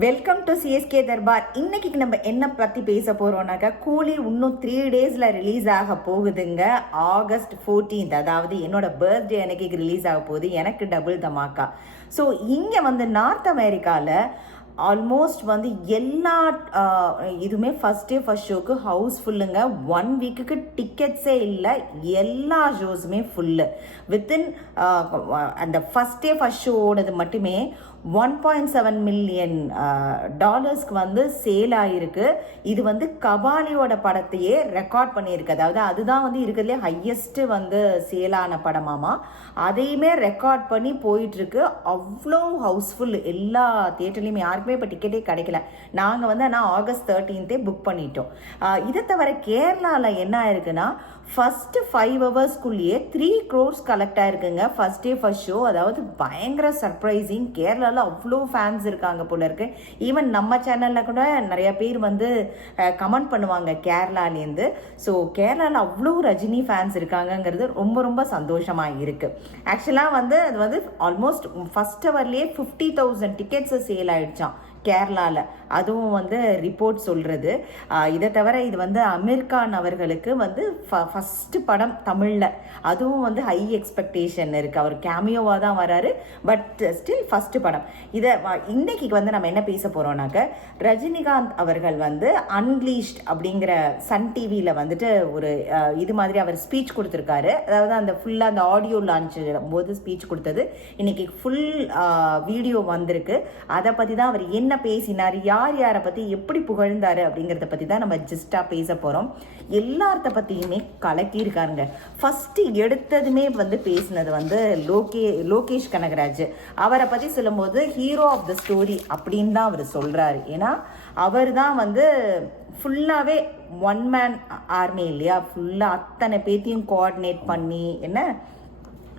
Welcome to CSK Darbar. இன்னைக்கு நம்ம என்ன பற்றி பேச போகிறோம்னாக்கா, கூலி இன்னும் 3 டேஸில் ரிலீஸ் ஆக போகுதுங்க. ஆகஸ்ட் 14th, அதாவது என்னோட பர்த்டே அன்னைக்கு ரிலீஸ் ஆக போகுது. எனக்கு டபுள் தமாக்கா. ஸோ இங்கே நார்த் அமெரிக்காவில் ஆல்மோஸ்ட் எல்லா இதுவுமே ஃபஸ்ட் டே ஃபஸ்ட் ஷோக்கு ஹவுஸ்ஃபுல்லுங்க. 1 வீக்குக்கு டிக்கெட்ஸே இல்லை, எல்லா ஷோஸுமே ஃபுல்லு. வித்தின் அந்த ஃபஸ்ட் டே ஃபஸ்ட் ஷோவோடது மட்டுமே $1.7 மில்லியன் சேல் ஆகிருக்கு. இது கபாலியோட படத்தையே ரெக்கார்ட் பண்ணியிருக்கு. அதாவது அதுதான் இருக்கிறதுலே ஹையஸ்ட்டு சேலான படமாமா. அதையுமே ரெக்கார்ட் பண்ணி போயிட்டுருக்கு. அவ்வளோ ஹவுஸ்ஃபுல் எல்லா தியேட்டர்லையுமே. யாருக்குமே இப்போ டிக்கெட்டே கிடைக்கல. நாங்கள் ஆனால் ஆகஸ்ட் 13th புக் பண்ணிட்டோம். இதை தவிர கேரளாவில் என்ன ஆயிருக்குன்னா, ஃபஸ்ட்டு 5 ஹவர்ஸ்க்குள்ளேயே 3 crores கலெக்ட் ஆயிருக்குங்க ஃபர்ஸ்ட் டே ஃபர்ஸ்ட் ஷோ. அதாவது பயங்கர சர்ப்ரைசிங். கேரளாவில் அவ்வளோ ஃபேன்ஸ் இருக்காங்க போல இருக்கு. ஈவன் நம்ம சேனலில் கூட நிறைய பேர் கமெண்ட் பண்ணுவாங்க கேரளாலேருந்து. ஸோ கேரளாவில் அவ்வளோ ரஜினி ஃபேன்ஸ் இருக்காங்கங்கிறது ரொம்ப ரொம்ப சந்தோஷமாக இருக்குது. ஆக்சுவலாக அது ஆல்மோஸ்ட் ஃபர்ஸ்ட் ஹவர்லேயே 50,000 டிக்கெட்ஸை சேல் ஆயிடுச்சான் கேரளாவில். அதுவும் ரிப்போர்ட் சொல்கிறது. இதை தவிர இது அமீர் கான் அவர்களுக்கு ஃபஸ்ட்டு படம் தமிழில். அதுவும் ஹை எக்ஸ்பெக்டேஷன் இருக்குது. அவர் கேமியோவாக தான் வராரு, பட் ஸ்டில் ஃபஸ்ட்டு படம். இதை இன்னைக்கு நம்ம என்ன பேச போகிறோம்னாக்க, ரஜினிகாந்த் அவர்கள் அன்லீஷ்ட் அப்படிங்கிற சன் டிவியில் ஒரு இது மாதிரி அவர் ஸ்பீச் கொடுத்துருக்காரு. அதாவது அந்த ஃபுல்லாக அந்த ஆடியோ லான்ச் போது ஸ்பீச் கொடுத்தது. இன்னைக்கு ஃபுல் வீடியோ வந்திருக்கு. அதை பற்றி தான் அவர் என்ன பேசினார், யாரை பற்றி எப்படி புகழ்ந்தார் அப்படிங்கிறத பற்றி தான் நம்ம ஜஸ்டாக பேச போகிறோம். எல்லாத்த பற்றியுமே கலக்கியிருக்காருங்க. ஃபஸ்ட்டு எடுத்ததுமே பேசினது லோகேஷ் கனகராஜ். அவரை பற்றி சொல்லும்போது ஹீரோ ஆஃப் த ஸ்டோரி அப்படின்னு தான் அவர் சொல்கிறாரு. ஏன்னா அவர் தான் ஃபுல்லாகவே ஒன் மேன் ஆர்மி இல்லையா, ஃபுல்லாக அத்தனை பேத்தையும் கோஆர்டினேட் பண்ணி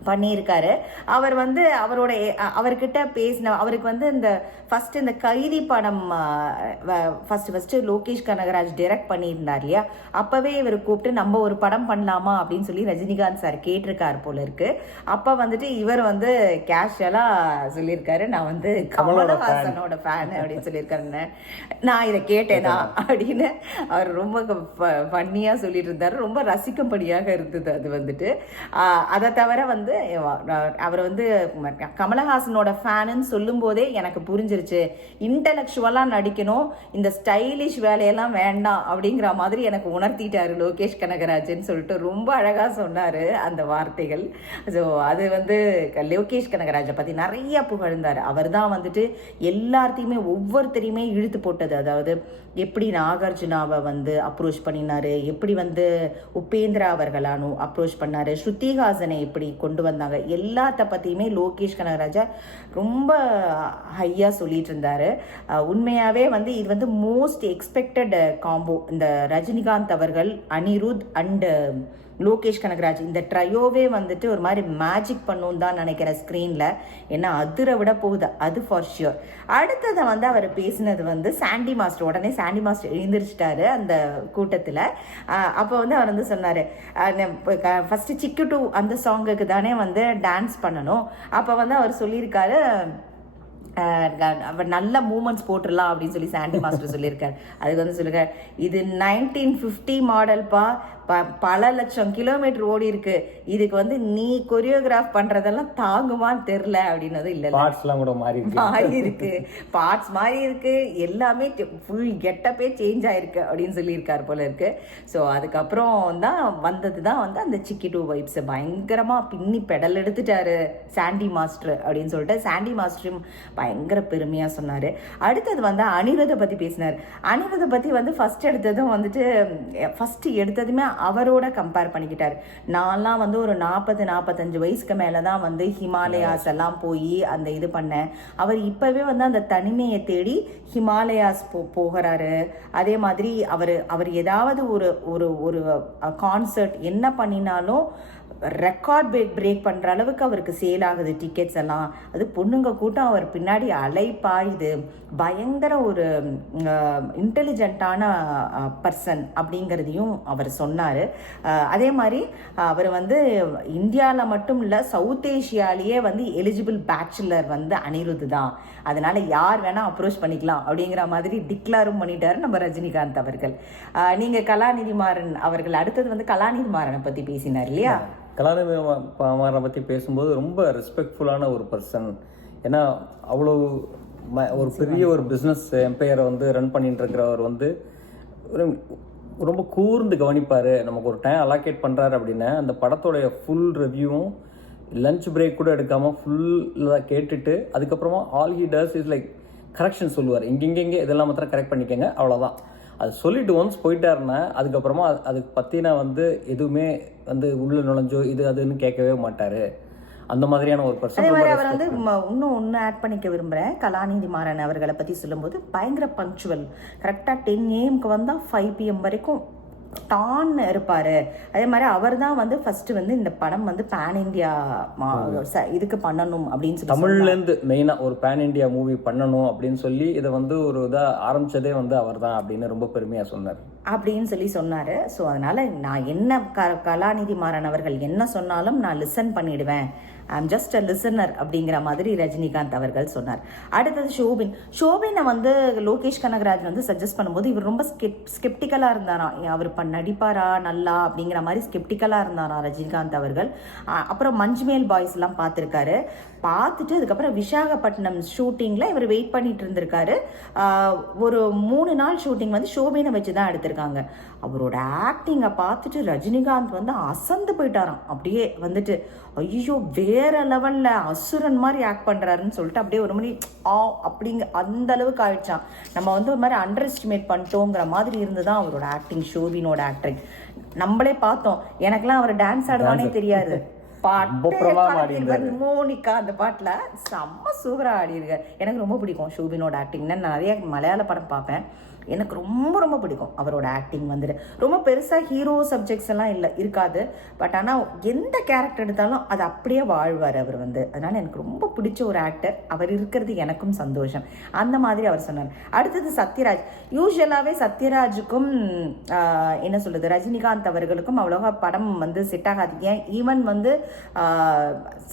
பண்ணியிருக்காரு. அவர் அவர்கிட்ட பேசின அவருக்கு இந்த ஃபர்ஸ்ட் இந்த கைதி படம் ஃபர்ஸ்ட் லோகேஷ் கனகராஜ் டைரக்ட் பண்ணியிருந்தார் இல்லையா, அப்பவே இவர் கூப்பிட்டு நம்ம ஒரு படம் பண்ணலாமா அப்படின்னு சொல்லி ரஜினிகாந்த் சார் கேட்டிருக்காரு போல இருக்கு. அப்போ இவர் கேஷுவலா சொல்லியிருக்காரு, நான் கமலஹாசனோட ஃபேன் அப்படின்னு சொல்லியிருக்காரு. நான் இதை கேட்டேனா அப்படின்னு அவர் ரொம்ப ஃபன்னியா சொல்லிட்டு இருந்தாரு. ரொம்ப ரசிக்கும்படியாக இருந்தது அது. அதை தவிர அவர் கமலஹாசனோட ஃபேனுன்னு சொல்லும் போதே எனக்கு புரிஞ்சிருச்சு, இன்டலெக்சுவலா நடிக்கணும், இந்த ஸ்டைலிஷ் வேலையெல்லாம் வேண்டாம் அப்படிங்கிற மாதிரி எனக்கு உணர்த்திட்டாரு லோகேஷ் கனகராஜன் சொல்லிட்டு ரொம்ப அழகா சொன்னாரு அந்த வார்த்தைகள். ஸோ அது லோகேஷ் கனகராஜை பத்தி நிறைய புகழ்ந்தாரு. அவர் தான் எல்லாத்தையுமே ஒவ்வொருத்தரையுமே இழுத்து போட்டது. அதாவது எப்படி நாகார்ஜுனாவை அப்ரோச் பண்ணினாரு, எப்படி உபேந்திரா அவர்களானு அப்ரோச் பண்ணாரு, ஸ்ருதிஹாசனை எப்படி கொண்டு வந்தாங்க, எல்லாத்த பற்றியுமே லோகேஷ் கனகராஜா ரொம்ப ஹையாக சொல்லிட்டு இருந்தாரு. உண்மையாகவே இது மோஸ்ட் எக்ஸ்பெக்டட் காம்போ. இந்த ரஜினிகாந்த் அவர்கள், அனிருத் அண்ட் லோகேஷ் கனகராஜ், இந்த ட்ரையோவே ஒரு மாதிரி மேஜிக் பண்ணும் தான் நினைக்கிறேன் ஸ்க்ரீனில். ஏன்னா அதிர விட போகுது அது ஃபார் ஷியோர். அடுத்ததை அவர் பேசினது சாண்டி மாஸ்டர். உடனே சாண்டி மாஸ்டர் எழுந்திரிச்சிட்டாரு அந்த கூட்டத்தில். அப்போ அவர் சொன்னார், ஃபஸ்ட்டு சிக்கு டூ அந்த சாங்குக்கு தானே டான்ஸ் பண்ணணும். அப்போ அவர் சொல்லியிருக்காரு, நல்ல மூமெண்ட்ஸ் போட்டுடலாம் அப்படின்னு சொல்லி சாண்டி மாஸ்டர் சொல்லியிருக்காரு. அதுக்கு சொல்லியிருக்காரு, இது 1950 மாடல்பா, பல லட்சம் கிலோமீட்டர் ஓடி இருக்கு, இதுக்கு நீ கொரியோகிராஃப் பண்றதெல்லாம் தாங்குமான்னு தெரியல அப்படின்னது. இல்லை, மாறி இருக்கு, பார்ட்ஸ் மாறி இருக்கு, எல்லாமே ஃபுல் கெட்டப்பே சேஞ்ச் ஆயிருக்கு அப்படின்னு சொல்லியிருக்காரு போல இருக்கு. ஸோ அதுக்கப்புறம் தான் அந்த சிக்கி டூ வைப்ஸ் பயங்கரமா பின்னி பெடல் எடுத்துட்டாரு சாண்டி மாஸ்டர் அப்படின்னு சொல்லிட்டு சாண்டி மாஸ்டரும் பயங்கர பெருமையா சொன்னாரு. அடுத்தது அனிருத்தை பத்தி பேசினார். அனிருத்தை பத்தி ஃபர்ஸ்ட் எடுத்ததுமே அவரோட கம்பேர் பண்ணிக்கிட்டார். நான்லாம் ஒரு 40-45 வயசுக்கு மேலே தான் ஹிமாலயாஸ் எல்லாம் போய் அந்த இது பண்ணேன். அவர் இப்போவே அந்த தனிமையை தேடி ஹிமாலயாஸ் போகிறாரு. அதே மாதிரி அவர் ஏதாவது ஒரு கான்சர்ட் என்ன பண்ணினாலும் ரெக்கார்ட் பிரேக் பண்ணுற அளவுக்கு அவருக்கு சேல் ஆகுது டிக்கெட்ஸ் எல்லாம். அது பொண்ணுங்க கூட்டம் அவர் பின்னாடி அலைப்பாயுது. பயங்கர ஒரு இன்டெலிஜென்ட்டான பர்சன் அப்படிங்கிறதையும் அவர் சொன்னார். சொன்னார். அதே மாதிரி அவர் வந்து இந்தியாவில் மட்டும் இல்லை, சவுத் ஏஷியாலேயே வந்து எலிஜிபிள் பேச்சுலர் வந்து அனிருத் தான், அதனால யார் வேணால் அப்ரோச் பண்ணிக்கலாம் அப்படிங்கிற மாதிரி டிக்ளேரும் பண்ணிட்டாரு நம்ம ரஜினிகாந்த் அவர்கள். நீங்கள் கலாநிதி மாறன் அவர்கள் அடுத்தது வந்து கலாநிதி மாறனை பற்றி பேசினார் இல்லையா? கலாநிதி மாறனை பற்றி பேசும்போது ரொம்ப ரெஸ்பெக்ட்ஃபுல்லான ஒரு பர்சன். ஏன்னா அவ்வளோ ஒரு பெரிய ஒரு பிஸ்னஸ் எம்பையரை வந்து ரன் பண்ணிட்டு இருக்கிறவர் வந்து ரொம்ப கூர்ந்து கவனிப்பார். நமக்கு ஒரு டைம் அலாக்கேட் பண்ணுறாரு அப்படின்னா அந்த படத்தோடைய ஃபுல் ரிவ்யூவும் லஞ்ச் பிரேக் கூட எடுக்காமல் ஃபுல்லாக கேட்டுட்டு அதுக்கப்புறமா all he does is like correction சொல்லுவார். இங்கெங்கே இதெல்லாம் மாத்திரம் கரெக்ட் பண்ணிக்கங்க, அவ்வளோதான். அது சொல்லிட்டு ஒன்ஸ் போயிட்டாருன்னா அதுக்கப்புறமா அதுக்கு பற்றினா வந்து எதுவுமே வந்து உள்ள நுழைஞ்சோ இது அதுன்னு கேட்கவே மாட்டார். அந்த மாதிரியான ஒரு பர்சன். அதே மாதிரி அவர் வந்து இன்னும் ஒன்று ஆட் பண்ணிக்க விரும்புகிறேன். கலாநிதி மாறன் அவர்களை பற்றி சொல்லும்போது பயங்கர பங்க்சுவல். கரெக்டாக 10 AM வந்தால் 5 PM வரைக்கும் டான் இருப்பார். அதே மாதிரி அவர் தான் வந்து ஃபஸ்ட்டு வந்து இந்த படம் வந்து பேன் இண்டியா இதுக்கு பண்ணணும் அப்படின்னு சொல்லி தமிழ்லேருந்து மெயினாக ஒரு பேன் இண்டியா மூவி பண்ணணும் அப்படின்னு சொல்லி இதை வந்து ஒரு இதாக ஆரம்பித்ததே வந்து அவர் தான் அப்படின்னு ரொம்ப பெருமையாக சொன்னார் அப்படின்னு சொல்லி சொன்னார். ஸோ அதனால் நான் என்ன கலாநிதி மாறன் அவர்கள் என்ன சொன்னாலும் நான் லிசன் பண்ணிடுவேன், I am just a listener அப்படிங்கிற மாதிரி ரஜினிகாந்த் அவர்கள் சொன்னார். அடுத்தது ஷோபினை வந்து லோகேஷ் கனகராஜ் வந்து சஜஸ்ட் பண்ணும்போது இவர் ரொம்ப ஸ்கெப்டிக்கலாக இருந்தாராம். அவர் நடிப்பாரா நல்லா அப்படிங்கிற மாதிரி ஸ்கெப்டிக்கலாக இருந்தாராம் ரஜினிகாந்த் அவர்கள். அப்புறம் மஞ்சுமேல் பாய்ஸ்லாம் பார்த்துருக்காரு. பார்த்துட்டு அதுக்கப்புறம் விசாகப்பட்டினம் ஷூட்டிங்கில் இவர் வெயிட் பண்ணிட்டு இருந்திருக்காரு. ஒரு 3 நாள் ஷூட்டிங் வந்து ஷோபினை வச்சு தான் எடுத்திருக்காங்க. அவரோட ஆக்டிங்கை பார்த்துட்டு ரஜினிகாந்த் வந்து அசந்து போயிட்டாராம். அப்படியே வந்துட்டு ஐயோ வேற லெவலில் அசுரன் மாதிரி ஆக்ட் பண்ணுறாருன்னு சொல்லிட்டு அப்படியே ஒரு மாதிரி அப்படிங்க அந்த அளவுக்கு ஆயிடுச்சான். நம்ம வந்து ஒரு மாதிரி அண்டர் எஸ்டிமேட் பண்ணிட்டோங்கிற மாதிரி இருந்து தான் அவரோட ஆக்டிங், ஷோபினோட ஆக்டிங். நம்மளே பார்த்தோம், எனக்கெல்லாம் அவர் டான்ஸ் ஆடுவானே தெரியாது. மோனிகா அந்த பாட்டுல செம்ம சூப்பரா ஆடி இருக்க. எனக்கு ரொம்ப பிடிக்கும் ஷோபினோட ஆக்டிங்னா. நான் நிறைய மலையாள படம் பார்ப்பேன், எனக்கு ரொம்ப ரொம்ப பிடிக்கும் அவரோட ஆக்டிங். வந்துட்டு ரொம்ப பெருசாக ஹீரோ சப்ஜெக்ட்ஸ் எல்லாம் இருக்காது, பட் ஆனால் எந்த கேரக்டர் எடுத்தாலும் அது அப்படியே வாழ்வார் அவர் வந்து. அதனால எனக்கு ரொம்ப பிடிச்ச ஒரு ஆக்டர் அவர் இருக்கிறது எனக்கும் சந்தோஷம். அந்த மாதிரி அவர் சொன்னார். அடுத்தது சத்யராஜ். யூஸ்வலாகவே சத்யராஜுக்கும் என்ன சொல்றது ரஜினிகாந்த் அவர்களுக்கும் அவ்வளோவா படம் வந்து செட் ஆகாது. ஏன் ஈவன் வந்து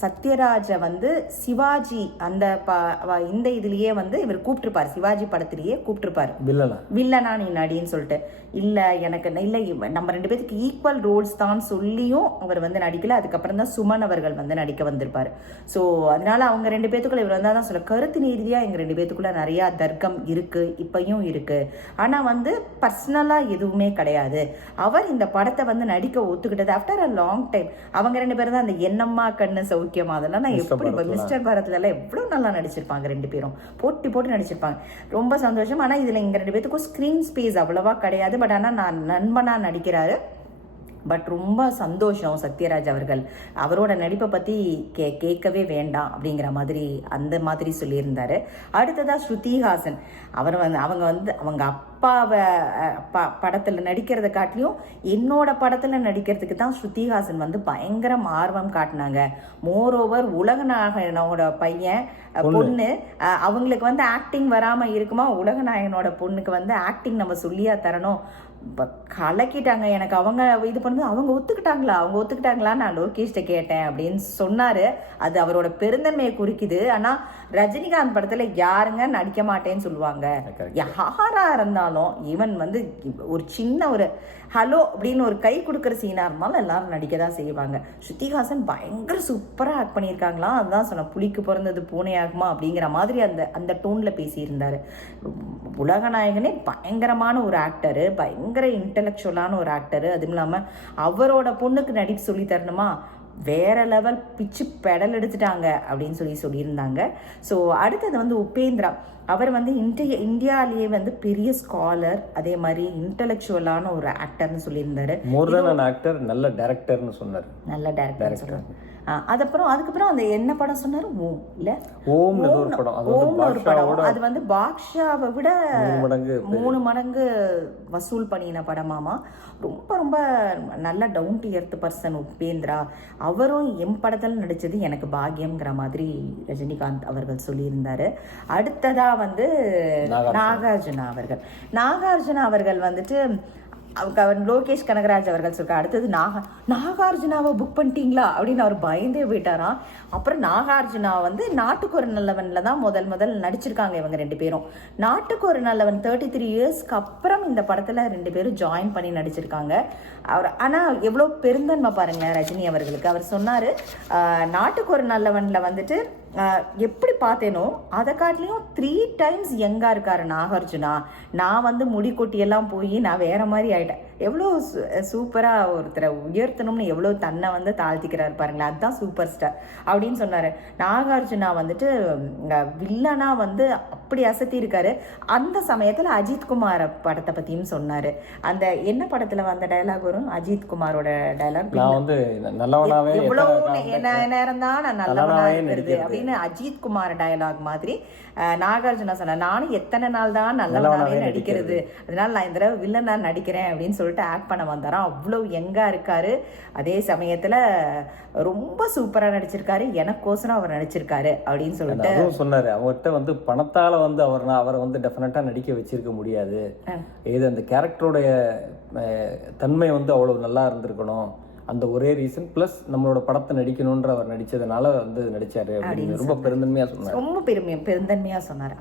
சத்யராஜை வந்து சிவாஜி அந்த இந்த இதுலேயே வந்து இவர் கூப்பிட்டுருப்பார், சிவாஜி படத்திலேயே கூப்பிட்டுருப்பார் வில்லனா நீ நடின்னு சொல்லிட்டு. இல்லை எனக்கு இல்லை நம்ம 2 பேருக்கு ஈக்குவல் ரோல்ஸ் தான் சொல்லியும் அவர் வந்து நடிக்கல. அதுக்கப்புறம் தான் சுமன் அவர்கள் வந்து நடிக்க வந்திருப்பார். ஸோ அதனால அவங்க 2 பேத்துக்குள்ள இவர் வந்தால் தான் சொல்ல கருத்து ரீதியாக எங்கள் 2 பேத்துக்குள்ள நிறையா தர்க்கம் இருக்கு, இப்பயும் இருக்கு. ஆனால் வந்து பர்சனலாக எதுவுமே கிடையாது. அவர் இந்த படத்தை வந்து நடிக்க ஒத்துக்கிட்டது ஆஃப்டர் அ லாங் டைம். அவங்க 2 பேரும் தான் அந்த என்னம்மா கண்ணு சௌக்கியமா அதெல்லாம் நான் எப்படி மிஸ்டர் பாரத்ல எல்லாம் எவ்வளோ நல்லா நடிச்சிருப்பாங்க, 2 பேரும் போட்டு நடிச்சிருப்பாங்க. ரொம்ப சந்தோஷம். ஆனால் இதில் எங்கள் 2 பேத்துக்கும் ஸ்க்ரீன் ஸ்பேஸ் அவ்வளவா கிடையாது, பட் ஆனால் நான் நண்பனா நடிக்கிறாரு. பட் ரொம்ப சந்தோஷம். சத்யராஜ் அவர்கள் அவரோட நடிப்பை பற்றி கேட்கவே வேண்டாம் அப்படிங்கிற மாதிரி அந்த மாதிரி சொல்லியிருந்தாரு. அடுத்ததாக ஸ்ருதிஹாசன். அவங்க அப்பாவை படத்தில் நடிக்கிறத காட்டிலும் என்னோட படத்தில் நடிக்கிறதுக்கு தான் ஸ்ருதிஹாசன் வந்து பயங்கரம் ஆர்வம் காட்டினாங்க. மோரோவர் உலகநாயகனோட பையன் பொண்ணு அவங்களுக்கு வந்து ஆக்டிங் வராமல் இருக்குமா, உலகநாயகனோட பொண்ணுக்கு வந்து ஆக்டிங் நம்ம சொல்லியா தரணும், கலக்கிட்டாங்க. எனக்கு அவங்க இது பண்ணது அவங்க ஒத்துக்கிட்டாங்களா நான் லோகேஷ்ட கேட்டேன் அப்படின்னு சொன்னாரு. அது அவரோட பெருந்தன்மையை குறிக்குது. ஆனா ரஜினிகாந்த் படத்துல யாருங்க நடிக்க மாட்டேன்னு சொல்லுவாங்க? யாரா இருந்தாலும் ஈவன் வந்து ஒரு சின்ன ஒரு ஹலோ அப்படின்னு ஒரு கை கொடுக்குற சீனா இருந்தாலும் எல்லாரும் நடிக்க தான் செய்வாங்க. ஸ்ருதிஹாசன் பயங்கர சூப்பரா ஆக்ட் பண்ணியிருக்காங்களாம். அதுதான் சொன்ன புலிக்கு பிறந்தது பூனை ஆகுமா அப்படிங்கிற மாதிரி அந்த டோன்ல பேசியிருந்தாரு. உலகநாயகனே பயங்கரமான ஒரு ஆக்டரு, பயங்கர இன்டெலெக்சுவலான ஒரு ஆக்டரு. அதுவும் இல்லாமல் அவரோட பொண்ணுக்கு நடிப்பு சொல்லி தரணுமா, வேற லெவல் பிச்சு பெடல் எடுத்துட்டாங்க அப்படின்னு சொல்லியிருந்தாங்க. ஸோ அடுத்தது வந்து உபேந்திரா. அவர் வந்து இந்தியாலேயே வந்து பெரிய ஸ்காலர், அதே மாதிரி இன்டெலெக்சுவலான ஒரு ஆக்டர்னு சொல்லியிருந்தாரு. மோர் தென் an actor, நல்ல டைரக்டர்னு சொன்னார். நல்ல டைரக்டர் சொன்னார். அதுக்கப்புறம் அந்த என்ன படம் சொன்னாரு? ஓம்னு ஒரு படம். அது வந்து பாக்ஷாவை விட 3 மடங்கு வசூல் பண்ணின படமாமா. ரொம்ப ரொம்ப நல்ல down to earth person Upendra. அவரும் எம் படத்தில் நடிச்சது எனக்கு பாக்கியம்ங்கிற மாதிரி ரஜினிகாந்த் அவர்கள் சொல்லியிருந்தாரு. அடுத்ததா வந்து நாகார்ஜுனா அவர்கள் வந்துட்டு லோகேஷ் கனகராஜ் அவர்கள் சொல்ற அடுத்தது நாகார்ஜுனாவை புக் பண்ணிட்டீங்களா அப்படின்னு அவர் பயந்தே போயிட்டாராம். அப்புறம் நாகார்ஜுனா வந்து நாட்டுக்கு ஒரு நல்லவன்ல தான் முதல் நடிச்சிருக்காங்க இவங்க 2 பேரும். நாட்டுக்கு ஒரு நல்லவன் 33 இயர்ஸ்க்கு அப்புறம் இந்த படத்துல 2 பேரும் ஜாயின் பண்ணி நடிச்சிருக்காங்க. அவர் ஆனா எவ்வளவு பெருந்தன்மை பாருங்க ரஜினி அவர்களுக்கு. அவர் சொன்னாரு நாட்டுக்கு ஒரு நல்லவன்ல வந்துட்டு எப்படி பார்த்தேனோ அதை காட்டிலையும் 3 times யங்கா இருக்காரு நாகார்ஜுனா. நான் வந்து முடி கொட்டியெல்லாம் போய் நான் வேற மாதிரி ஆயிட்டேன். எவ்வளோ சூப்பரா ஒருத்தரை உயர்த்தணும்னு எவ்வளோ தன்னை வந்து தாழ்த்திக்கிறாரு பாருங்களேன். அதுதான் சூப்பர் ஸ்டார் அப்படின்னு சொன்னாரு. நாகார்ஜுனா வந்துட்டு வில்லனா வந்து அப்படி அசத்தி இருக்காரு. அந்த சமயத்துல அஜித்குமார் படத்தை பத்தியும் சொன்னாரு. அந்த என்ன படத்துல வந்த டயலாக் வரும் அஜித்குமாரோட டயலாக், நான் வந்து நல்லவனாவே எவ்வளவு நேரம் தான் நான் நல்லவனா இருக்கிறது அப்படின்னு அஜித்குமார் டயலாக் மாதிரி நாகார்ஜுனா சொன்னார். நானும் எத்தனை நாள் தான் நல்லவனாவே நடிக்கிறது, அதனால நான் இந்த தடவை வில்லனா நடிக்கிறேன் அப்படின்னு சொல்லிட்டு ஆக்ட் பண்ண வந்தாராம். அவ்வளவு யங்கா இருக்காரு. அதே சமயத்துல ரொம்ப சூப்பரா நடிச்சிருக்காரு. எனக்கோசரம் அவர் நடிச்சிருக்காரு அப்படின்னு சொல்லிட்டு சொன்னாரு. அவர்கிட்ட வந்து பணத்தால வந்து அவரை வந்து டெஃபினட்டா நடிக்க வச்சிருக்க முடியாது. இது அந்த கேரக்டரோடைய தன்மை வந்து அவ்வளவு நல்லா இருந்திருக்கணும். அந்த ஒரே ரீசன் பிளஸ் நம்மளோட படத்தை நடிக்கணும்ன்ற அவர் நடிச்சதுனால வந்து நடிச்சாரு அப்படின்னு ரொம்ப பெருந்தன்மையா சொன்னார். ரொம்ப பெருந்தன்மையா சொன்னார்.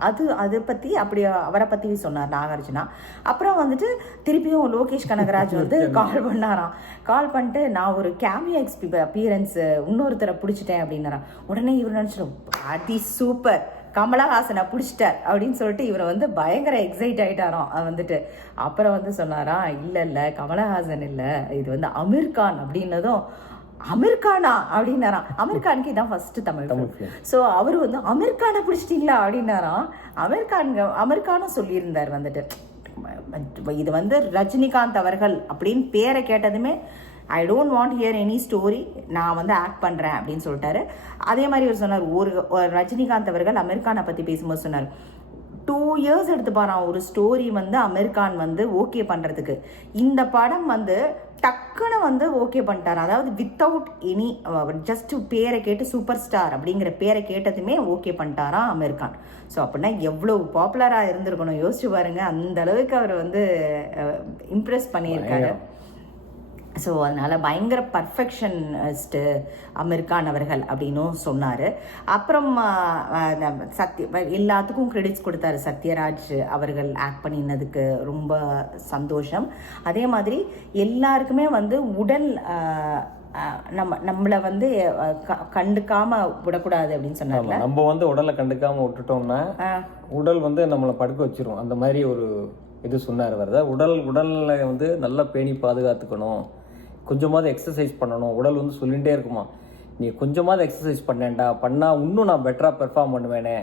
அதை பத்தி அப்படி அவரை பத்தி சொன்னார் நாகார்ஜுனா. அப்புறம் வந்துட்டு திருப்பியும் லோகேஷ் கனகராஜ் வந்து கால் பண்ணிட்டு நான் ஒரு கேமியோ அப்பியரன்ஸ் இன்னொருத்தரை பிடிச்சிட்டேன் அப்படின்னாராம். உடனே இவர் நினைச்சிடும் அதி சூப்பர் கமலஹாசனை பிடிச்சிட்டார் அப்படின்னு சொல்லிட்டு இவரை வந்து பயங்கர எக்ஸைட் ஆயிட்டாராம் வந்துட்டு. அப்புறம் வந்து சொன்னாரா இல்ல கமலஹாசன் இல்ல, இது வந்து அமீர்கான் அப்படின்னதும் அமீர்கானா அப்படின்னாராம். அமீர்கானுக்கு இதான் ஃபர்ஸ்ட் தமிழ். ஸோ அவர் வந்து அமீர்கானை பிடிச்சிட்டீங்களா அப்படின்னாராம். அமீர்கானும் சொல்லியிருந்தார் வந்துட்டு இது வந்து ரஜினிகாந்த் அவர்கள் அப்படின்னு பேரை கேட்டதுமே I don't want hear any story, நான் வந்து ஆக்ட் பண்ணுறேன் அப்படின்னு சொல்லிட்டாரு. அதே மாதிரி அவர் சொன்னார் ஒரு ரஜினிகாந்த் அவர்கள் அமீர்கானை பற்றி பேசும்போது சொன்னார் 2 years எடுத்துப்பாரான் ஒரு ஸ்டோரி வந்து அமீர்கான் வந்து ஓகே பண்ணுறதுக்கு. இந்த படம் வந்து டக்குன்னு வந்து ஓகே பண்ணிட்டார். அதாவது வித்தவுட் எனி ஜஸ்ட் பேரை கேட்டு சூப்பர் ஸ்டார் அப்படிங்கிற பேரை கேட்டதுமே ஓகே பண்ணிட்டாரா அமீர்கான். ஸோ அப்படின்னா எவ்வளோ பாப்புலராக இருந்திருக்கணும் யோசிச்சு பாருங்க. அந்த அளவுக்கு அவர் வந்து இம்ப்ரெஸ் பண்ணியிருக்காரு. ஸோ அதனால் பயங்கர பர்ஃபெக்ஷனிஸ்ட்டு அமீர்கான் அவர்கள் அப்படின்னும் சொன்னார். அப்புறம் எல்லாத்துக்கும் கிரெடிட்ஸ் கொடுத்தாரு. சத்யராஜ் அவர்கள் ஆக்ட் பண்ணினதுக்கு ரொம்ப சந்தோஷம். அதே மாதிரி எல்லாருக்குமே வந்து உடல் நம்மளை வந்து கண்டுக்காம விடக்கூடாது அப்படின்னு சொன்னாங்க. நம்ம வந்து உடலை கண்டுக்காம விட்டுட்டோம்னா உடல் வந்து நம்மளை படுக்க வச்சிரும். அந்த மாதிரி ஒரு இது சொன்னார். வருதா உடல்ல வந்து நல்லா பேணி பாதுகாத்துக்கணும், கொஞ்சமாவது எக்ஸசைஸ் பண்ணணும். உடல் வந்து சொல்லிகிட்டே இருக்குமா நீ கொஞ்சமாவது எக்ஸசைஸ் பண்ணா இன்னும் நான் பெட்டரா பெர்ஃபார்ம் பண்ணுவேனே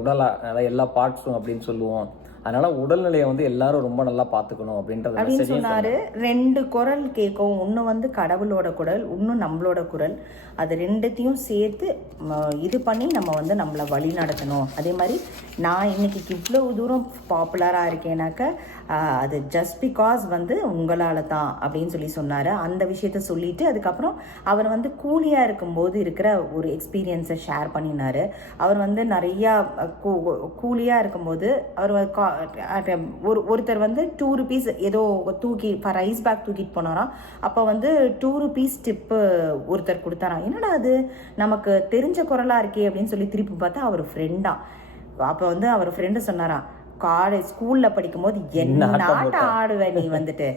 உடலா எல்லா பார்ட்ஸும் அப்படின்னு சொல்லுவோம். அதனால உடல்நிலையை வந்து எல்லாரும் ரொம்ப நல்லா பார்த்துக்கணும் அப்படின்னு சொன்னாரு. 2 குரல் கேட்கும், ஒன்று வந்து கடவுளோட குரல், இன்னும் நம்மளோட குரல். அது 2த்தையும் சேர்த்து இது பண்ணி நம்ம வந்து நம்மளை வழி நடத்தணும். அதே மாதிரி நான் இன்னைக்கு இவ்வளவு தூரம் பாப்புலராக இருக்கேனாக்க அது ஜஸ்ட் பிகாஸ் வந்து உங்களால் தான் அப்படின்னு சொன்னார். அந்த விஷயத்த சொல்லிட்டு அதுக்கப்புறம் அவர் வந்து கூலியாக இருக்கும்போது இருக்கிற ஒரு எக்ஸ்பீரியன்ஸை ஷேர் பண்ணினார். அவர் வந்து நிறையா கூலியாக இருக்கும்போது அவர் ஒருத்தர் வந்து 2 rupees ஏதோ தூக்கி ரைஸ் பேக் தூக்கிட்டு போனாராம். அப்போ வந்து 2 rupees டிப்பு ஒருத்தர் கொடுத்தாராம். என்னடா அது நமக்கு தெரிஞ்ச குரலாக இருக்கே அப்படின்னு சொல்லி திருப்பி பார்த்தா அவர் ஃப்ரெண்டா. அப்போ வந்து அவர் ஃப்ரெண்டு சொன்னாராம், காலேஜ் ஸ்கூலில் படிக்கும்போது என்ன ஆட்டம் ஆடுவேன் நீ வந்துட்டு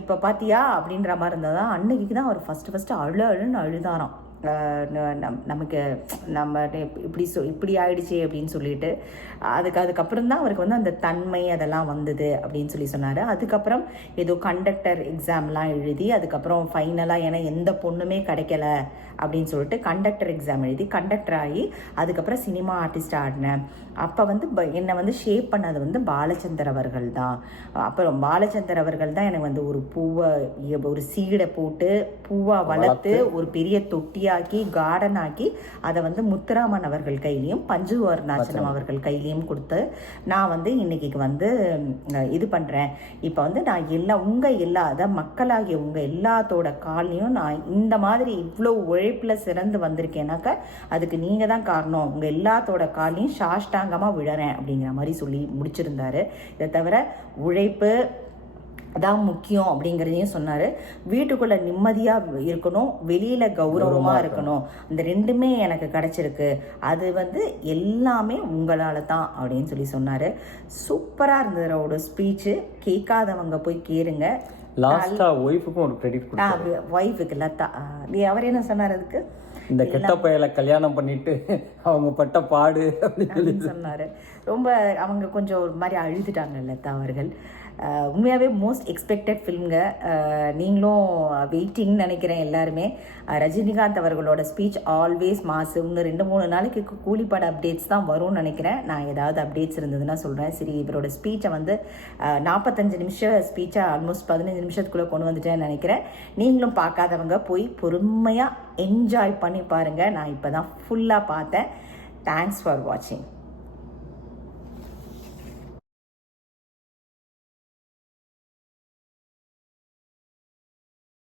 இப்போ பார்த்தியா அப்படின்ற மாதிரி இருந்ததான். அன்னைக்கு தான் அவர் ஃபஸ்ட்டு அழுன்னு அழுதாராம். நமக்கு நம்ம இப்படி ஆயிடுச்சு அப்படின்னு சொல்லிட்டு அதுக்கப்புறம் தான் அவருக்கு வந்து அந்த தன்மை அதெல்லாம் வந்தது அப்படின்னு சொன்னார். அதுக்கப்புறம் ஏதோ கண்டக்டர் எக்ஸாம்லாம் எழுதி அதுக்கப்புறம் ஃபைனலாக ஏன்னா எந்த பொண்ணுமே கிடைக்கல அப்படின்னு சொல்லிட்டு கண்டக்டர் எக்ஸாம் எழுதி கண்டக்டர் ஆகி அதுக்கப்புறம் சினிமா ஆர்டிஸ்ட் ஆடினேன். அப்போ வந்து என்னை வந்து ஷேப் பண்ணது வந்து பாலச்சந்தர் அவர்கள் தான். அப்புறம் பாலச்சந்தர் அவர்கள் தான் எனக்கு வந்து ஒரு பூவை ஒரு சீடை போட்டு பூவாக வளர்த்து ஒரு பெரிய தொட்டியாக்கி கார்டன் ஆக்கி அதை வந்து முத்துராமன் அவர்கள் கையிலையும் பஞ்சு அருணாச்சலம் அவர்கள் கையிலையும் கொடுத்து நான் வந்து இன்னைக்கு வந்து இது பண்ணுறேன். இப்போ வந்து நான் அதாவது மக்களாகிய உங்கள் எல்லாத்தோட காலையும் நான் இந்த மாதிரி இவ்வளோ உழைப்பில் சிறந்து வந்திருக்கேனாக்கா அதுக்கு நீங்கள் தான் காரணம். உங்கள் எல்லாத்தோட காலையும் சாஷ்டாங்கமாக விழறேன் அப்படிங்கிற மாதிரி சொல்லி முடிச்சிருந்தாரு. இதை தவிர உழைப்பு அதான் முக்கியம் அப்படிங்கிறதையும் சொன்னார். வீட்டுக்குள்ளே நிம்மதியாக இருக்கணும், வெளியில் கௌரவமாக இருக்கணும், இந்த ரெண்டுமே எனக்கு கிடச்சிருக்கு, அது வந்து எல்லாமே உங்களால் தான் அப்படின்னு சொல்லி சொன்னார். சூப்பராக இருந்தது அவரோட ஸ்பீச்சு. கேட்காதவங்க போய் கேளுங்க. லாஸ்ட்டாக ஒய்ஃபுக்கும் ஒரு கிரெடிட் கொடுத்தாரு. ஒய்ஃபுக்கு லதா, அவர் என்ன சொன்னார் அதுக்கு, இந்த கெட்ட பையலை கல்யாணம் பண்ணிட்டு அவங்க பட்ட பாடு அப்படின்னு சொன்னார். ரொம்ப அவங்க கொஞ்சம் ஒரு மாதிரி அழுதுட்டாங்க லதா அவர்கள். உண்மையாகவே மோஸ்ட் எக்ஸ்பெக்டட் ஃபிலிம்ங்க. நீங்களும் வெயிட்டிங்னு நினைக்கிறேன் எல்லாருமே. ரஜினிகாந்த் அவர்களோட ஸ்பீச் ஆல்வேஸ் மாசு. இன்னும் 2-3 நாளைக்கு கூலிப்பட அப்டேட்ஸ் தான் வரும்னு நினைக்கிறேன். நான் ஏதாவது அப்டேட்ஸ் இருந்ததுன்னா சொல்கிறேன். சரி, இவரோட ஸ்பீச்சை வந்து 45 நிமிஷம் ஸ்பீச்சை ஆல்மோஸ்ட் 15 நிமிஷத்துக்குள்ளே கொண்டு வந்துட்டேன்னு நினைக்கிறேன். நீங்களும் பார்க்காதவங்க போய் பொறுமையாக என்ஜாய் பண்ணி பாருங்கள். நான் இப்போ தான் ஃபுல்லாக பார்த்தேன். தேங்க்ஸ் ஃபார் வாட்சிங்.